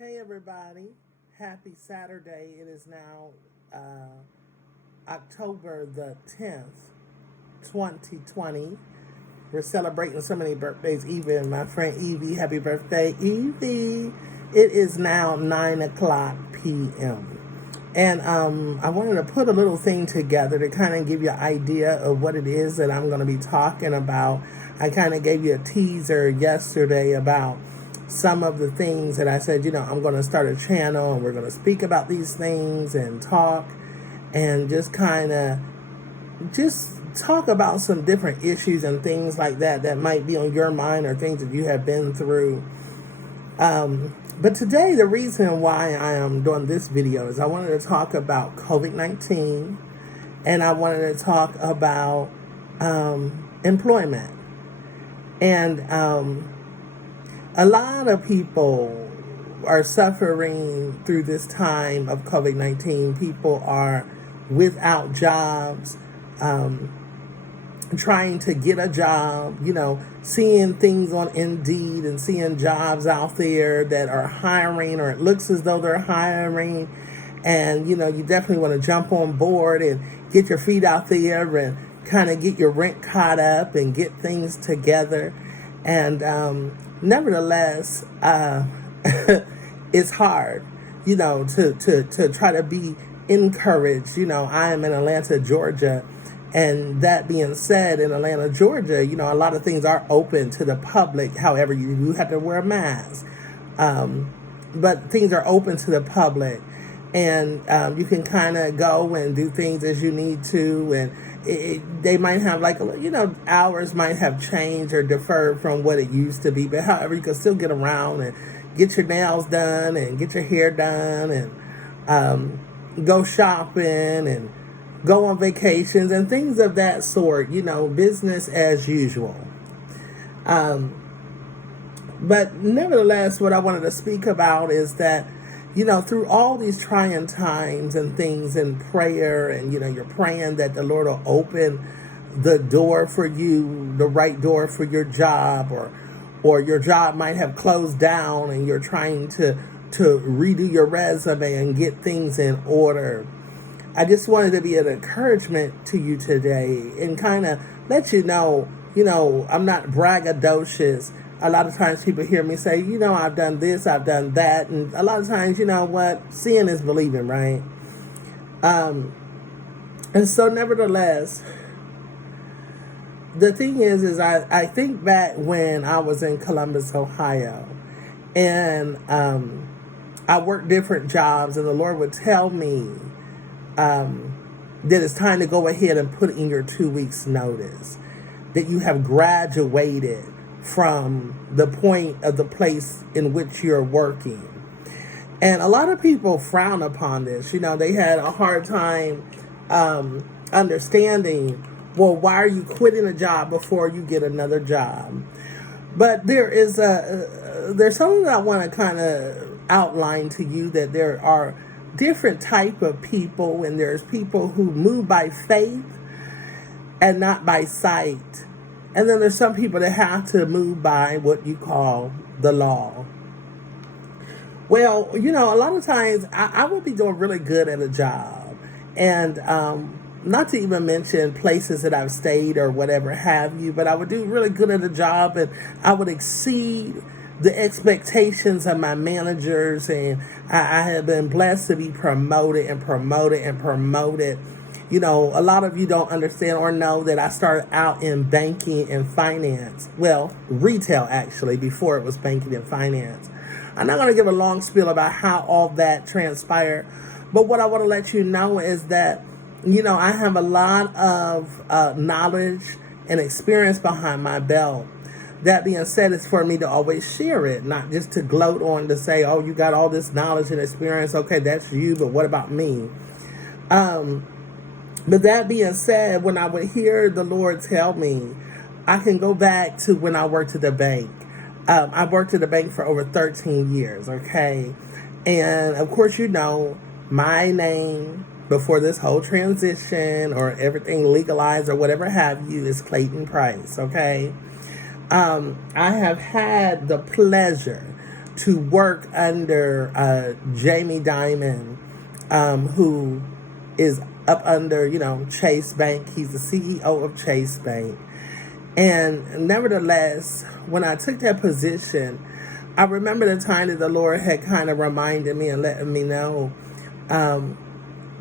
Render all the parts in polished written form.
Hey everybody, happy Saturday. It is now October the 10th, 2020. We're celebrating so many birthdays. Even my friend Evie, happy birthday, Evie. It is now 9 o'clock p.m. And I wanted to put a little thing together to kind of give you an idea of what it is that I'm going to be talking about. I kind of gave you a teaser yesterday about some of the things that I said, I'm going to start a channel and we're going to speak about these things and talk and just talk about some different issues and things like that that might be on your mind or things that you have been through. But today, the reason why I am doing this video is I wanted to talk about COVID-19 and I wanted to talk about employment. And a lot of people are suffering through this time of COVID-19. People are without jobs, trying to get a job, seeing things on Indeed and seeing jobs out there that are hiring, or it looks as though they're hiring. And, you definitely want to jump on board and get your feet out there and kind of get your rent caught up and get things together. And nevertheless, it's hard, to try to be encouraged. I am in Atlanta, Georgia. And that being said, in Atlanta, Georgia, a lot of things are open to the public. However, you have to wear a mask. But things are open to the public. And you can kind of go and do things as you need to. And they might have hours might have changed or deferred from what it used to be. But however, you can still get around and get your nails done and get your hair done and go shopping and go on vacations and things of that sort, business as usual. But nevertheless, what I wanted to speak about is that, through all these trying times and things in prayer and, you're praying that the Lord will open the door for you, the right door for your job, or your job might have closed down and you're trying to redo your resume and get things in order. I just wanted to be an encouragement to you today and kind of let you know, I'm not braggadocious. A lot of times people hear me say, I've done this, I've done that. And a lot of times, seeing is believing, right? And so nevertheless, the thing is I think back when I was in Columbus, Ohio, and I worked different jobs, and the Lord would tell me that it's time to go ahead and put in your 2 weeks notice, that you have graduated from the point of the place in which you're working. And a lot of people frown upon this. They had a hard time understanding, well, why are you quitting a job before you get another job? But there's something that I want to kind of outline to you, that there are different type of people, and there's people who move by faith and not by sight. And then there's some people that have to move by what you call the law. Well, a lot of times I would be doing really good at a job. And not to even mention places that I've stayed or whatever have you, but I would do really good at a job and I would exceed the expectations of my managers, and I have been blessed to be promoted and promoted and promoted. A lot of you don't understand or know that I started out in banking and finance. Well, retail actually, before it was banking and finance. I'm not going to give a long spiel about how all that transpired, but what I want to let you know is that, I have a lot of knowledge and experience behind my belt. That being said, it's for me to always share it, not just to gloat on, to say, oh, you got all this knowledge and experience. Okay, that's you, but what about me? But that being said, when I would hear the Lord tell me, I can go back to when I worked at the bank. I worked at the bank for over 13 years, okay? And of course, my name before this whole transition or everything legalized or whatever have you is Clayton Price, okay? I have had the pleasure to work under Jamie Dimon, who is up under, Chase Bank. He's the CEO of Chase Bank. And nevertheless, when I took that position, I remember the time that the Lord had kind of reminded me and letting me know,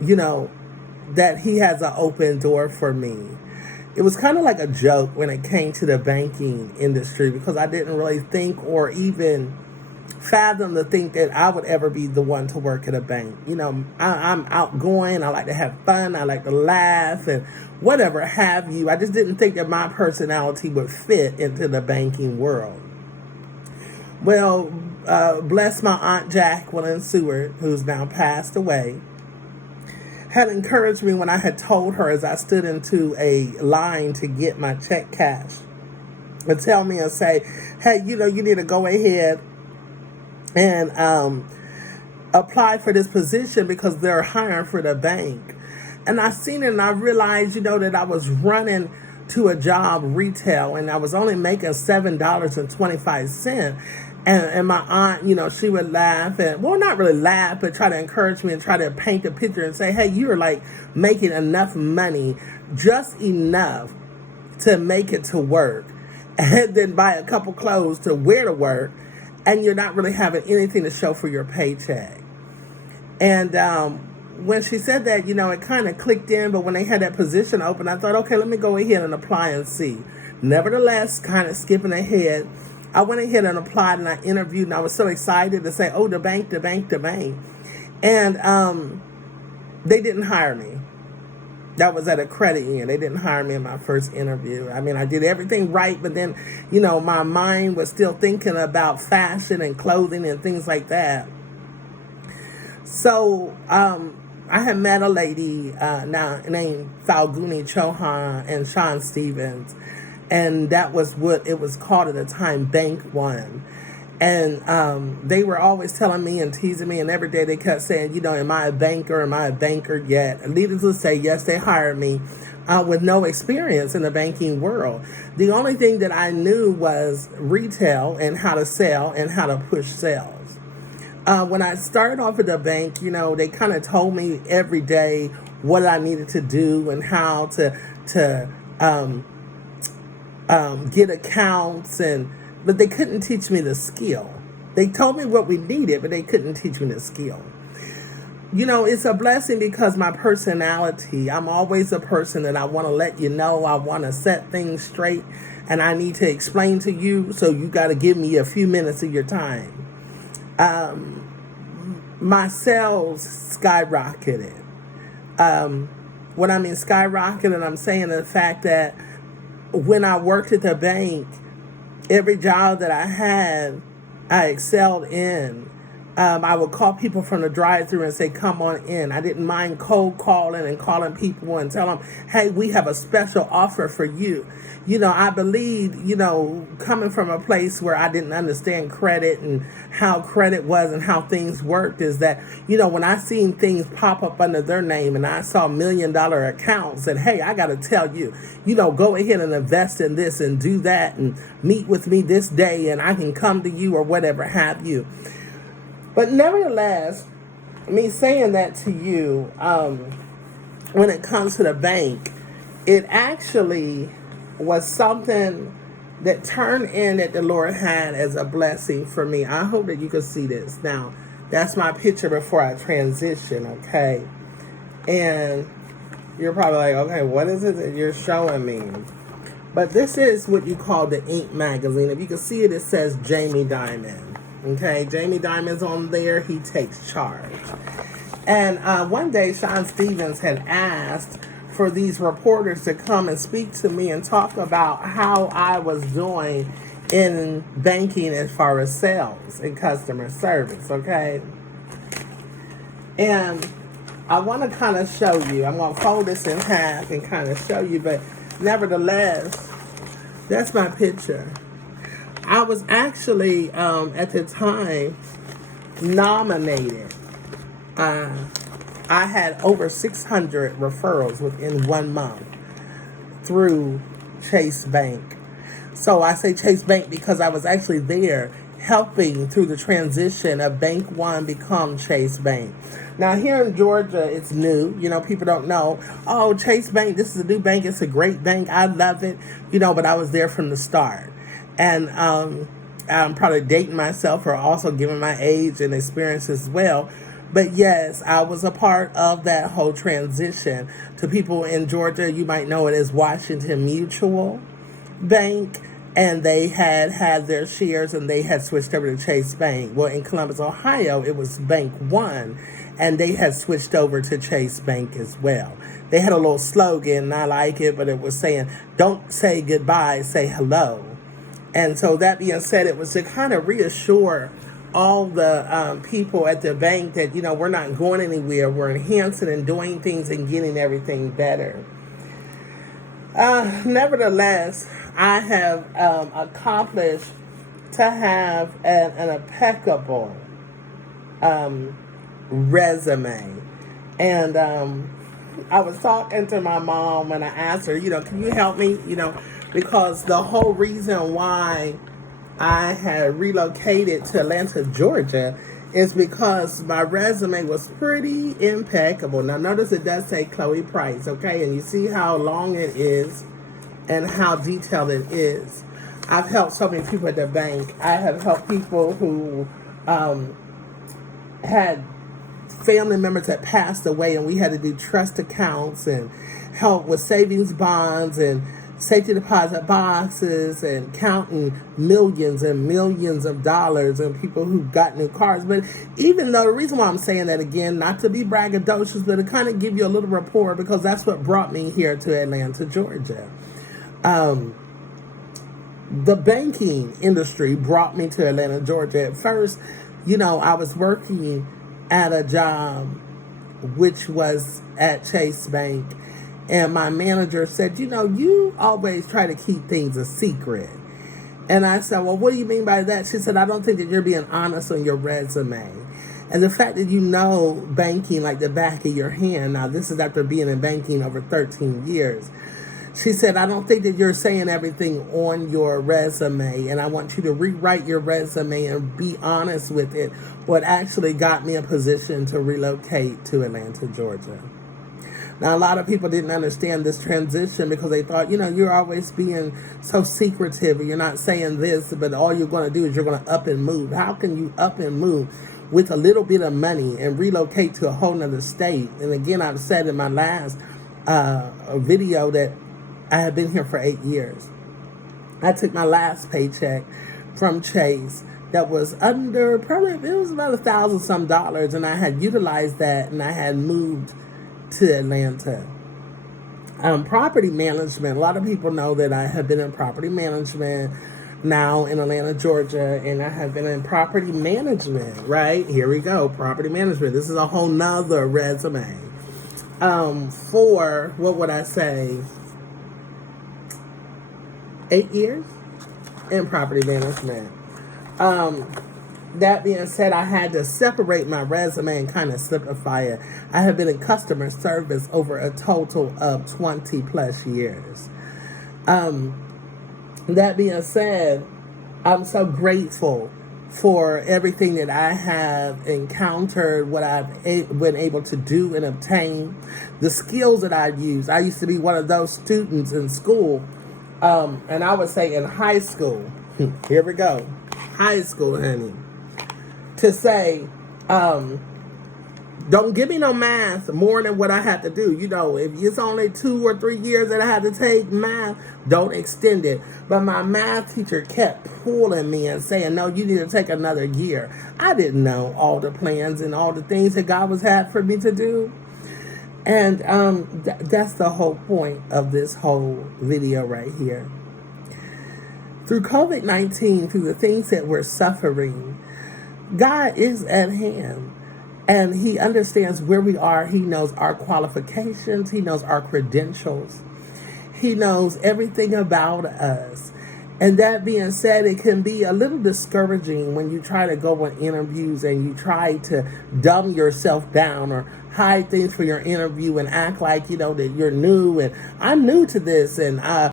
you know, that He has an open door for me. It was kind of like a joke when it came to the banking industry, because I didn't really think or even fathom to think that I would ever be the one to work at a bank. I'm outgoing. I like to have fun. I like to laugh and whatever have you. I just didn't think that my personality would fit into the banking world. Well, bless my Aunt Jacqueline Seward, who's now passed away, had encouraged me when I had told her as I stood into a line to get my check cashed, and tell me and say, hey, you need to go ahead and apply for this position because they're hiring for the bank. And I seen it and I realized, that I was running to a job retail and I was only making $7.25. And my aunt, she would laugh and, well, not really laugh, but try to encourage me and try to paint a picture and say, hey, you're like making enough money, just enough to make it to work, and then buy a couple clothes to wear to work, and you're not really having anything to show for your paycheck. And when she said that, it kind of clicked in, but when they had that position open, I thought, okay, let me go ahead and apply and see. Nevertheless, kind of skipping ahead, I went ahead and applied and I interviewed, and I was so excited to say, oh, the bank. And they didn't hire me. That was at a credit union. They didn't hire me in my first interview. I mean, I did everything right, but then, my mind was still thinking about fashion and clothing and things like that. So I had met a lady now named Falguni Chauhan and Sean Stevens, and that was what it was called at the time, Bank One. And they were always telling me and teasing me, and every day they kept saying, am I a banker? Am I a banker yet? And needless to say, yes, they hired me with no experience in the banking world. The only thing that I knew was retail and how to sell and how to push sales. When I started off at the bank, they kind of told me every day what I needed to do and how to get accounts, but they couldn't teach me the skill. They told me what we needed, but they couldn't teach me the skill. It's a blessing because my personality, I'm always a person that I want to let you know, I want to set things straight, and I need to explain to you, so you got to give me a few minutes of your time. My sales skyrocketed. When I mean skyrocketed, I'm saying the fact that when I worked at the bank, every job that I had, I excelled in. I would call people from the drive-thru and say, come on in. I didn't mind cold calling and calling people and tell them, hey, we have a special offer for you. I believe, coming from a place where I didn't understand credit and how credit was and how things worked, is that, when I seen things pop up under their name and I saw $1 million accounts, and hey, I got to tell you, go ahead and invest in this and do that and meet with me this day and I can come to you or whatever have you. But nevertheless, me saying that to you, when it comes to the bank, it actually was something that turned in that the Lord had as a blessing for me. I hope that you can see this. Now, that's my picture before I transition, okay? And you're probably like, okay, what is it that you're showing me? But this is what you call the Inc. magazine. If you can see it, it says Jamie Dimon. Okay, Jamie Dimon's on there. He takes charge. And one day, Sean Stevens had asked for these reporters to come and speak to me and talk about how I was doing in banking as far as sales and customer service, okay? And I want to kind of show you. I'm going to fold this in half and kind of show you, but nevertheless, that's my picture. I was actually, at the time, nominated. I had over 600 referrals within 1 month through Chase Bank. So I say Chase Bank because I was actually there helping through the transition of Bank One become Chase Bank. Now here in Georgia, it's new. People don't know. Oh, Chase Bank, this is a new bank. It's a great bank. I love it. But I was there from the start. And I'm probably dating myself or also giving my age and experience as well. But yes, I was a part of that whole transition. To people in Georgia, you might know it as Washington Mutual Bank, and they had their shares and they had switched over to Chase Bank. Well, in Columbus, Ohio, it was Bank One, and they had switched over to Chase Bank as well. They had a little slogan, and I like it, but it was saying, don't say goodbye, say hello. And so that being said, it was to kind of reassure all the people at the bank that, we're not going anywhere. We're enhancing and doing things and getting everything better. Nevertheless, I have accomplished to have an impeccable resume. And I was talking to my mom when I asked her, can you help me? Because the whole reason why I had relocated to Atlanta, Georgia, is because my resume was pretty impeccable. Now, notice it does say Chloe Price, okay? And you see how long it is and how detailed it is. I've helped so many people at the bank. I have helped people who had family members that passed away, and we had to do trust accounts and help with savings bonds and safety deposit boxes and counting millions and millions of dollars, and people who got new cars. But even though, the reason why I'm saying that again, not to be braggadocious, but to kind of give you a little rapport, because that's what brought me here to Atlanta, Georgia. The banking industry brought me to Atlanta, Georgia. At first, I was working at a job which was at Chase Bank. And my manager said, you always try to keep things a secret. And I said, well, what do you mean by that? She said, I don't think that you're being honest on your resume. And the fact that you know banking like the back of your hand, now this is after being in banking over 13 years. She said, I don't think that you're saying everything on your resume, and I want you to rewrite your resume and be honest with it. What actually got me a position to relocate to Atlanta, Georgia. Now, a lot of people didn't understand this transition because they thought, you're always being so secretive and you're not saying this, but all you're going to do is you're going to up and move. How can you up and move with a little bit of money and relocate to a whole nother state? And again, I've said in my last video that I have been here for 8 years. I took my last paycheck from Chase that was under, probably, it was about $1,000 some, and I had utilized that and I had moved to Atlanta. Property management. A lot of people know that I have been in property management now in Atlanta, Georgia, and I have been in property management, right? Here we go, property management. This is a whole nother resume. For, what would I say, 8 years in property management. That being said, I had to separate my resume and kind of simplify it. I have been in customer service over a total of 20 plus years. That being said, I'm so grateful for everything that I have encountered, what I've been able to do and obtain, the skills that I've used. I used to be one of those students in school, and I would say in high school, here we go, high school, honey, to say, don't give me no math more than what I had to do. If it's only 2 or 3 years that I had to take math, don't extend it. But my math teacher kept pulling me and saying, no, you need to take another year. I didn't know all the plans and all the things that God was had for me to do. And that's the whole point of this whole video right here. Through COVID-19, through the things that we're suffering, God is at hand, and He understands where we are. He knows our qualifications. He knows our credentials. He knows everything about us. And that being said, it can be a little discouraging when you try to go on interviews and you try to dumb yourself down or hide things for your interview and act like, that you're new and I'm new to this and